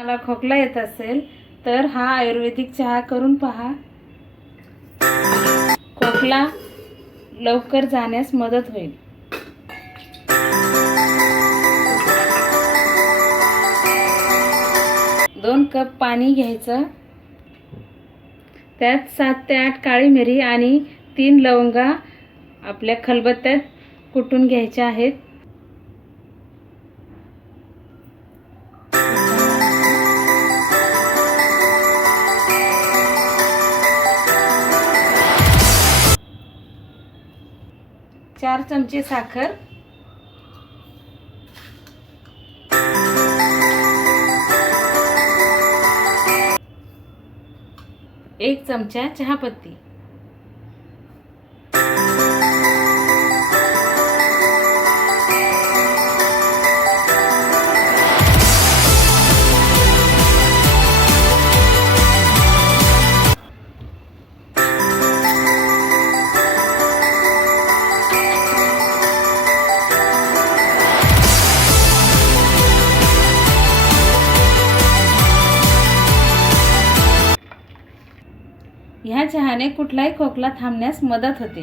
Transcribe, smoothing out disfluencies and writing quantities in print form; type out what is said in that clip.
मला खोकला येत असेल तर हा आयुर्वेदिक चहा करून पहा. खोकला लवकर जाण्यास मदत होईल. दोन कप पाणी घ्यायचं. त्यात 7 ते 8 काळी मिरी आणि 3 लवंगा आपल्या खलबत्त्यात कुटून घ्यायच्या आहेत. चार चमचे साखर, 1 चमचा चहापत्ती, ह्या चहाने कुठलाही खोकला थांबण्यास मदत होते.